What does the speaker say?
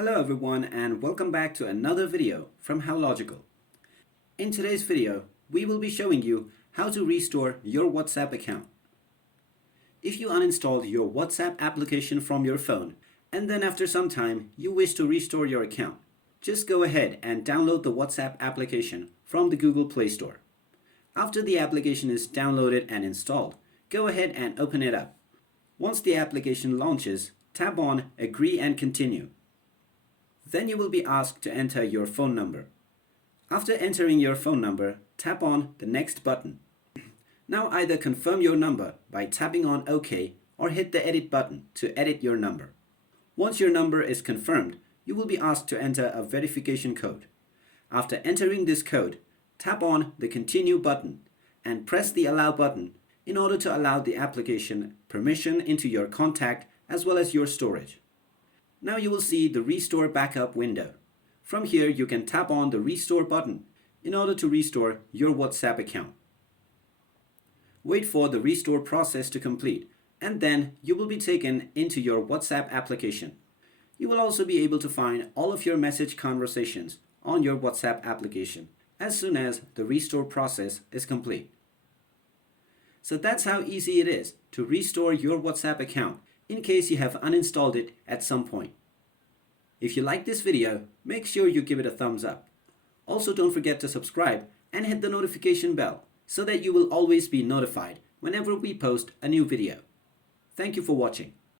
Hello everyone and welcome back to another video from How Logical. In today's video, we will be showing you how to restore your WhatsApp account. If you uninstalled your WhatsApp application from your phone and then after some time you wish to restore your account, just go ahead and download the WhatsApp application from the Google Play Store. After the application is downloaded and installed, go ahead and open it up. Once the application launches, tap on Agree and Continue. Then you will be asked to enter your phone number. After entering your phone number, tap on the Next button. Now either confirm your number by tapping on OK or hit the Edit button to edit your number. Once your number is confirmed, you will be asked to enter a verification code. After entering this code, tap on the Continue button and press the Allow button in order to allow the application permission into your contact as well as your storage. Now you will see the Restore Backup window. From here, you can tap on the Restore button in order to restore your WhatsApp account. Wait for the restore process to complete, and then you will be taken into your WhatsApp application. You will also be able to find all of your message conversations on your WhatsApp application as soon as the restore process is complete. So that's how easy it is to restore your WhatsApp account in case you have uninstalled it at some point. If you like this video, make sure you give it a thumbs up. Also, don't forget to subscribe and hit the notification bell so that you will always be notified whenever we post a new video. Thank you for watching.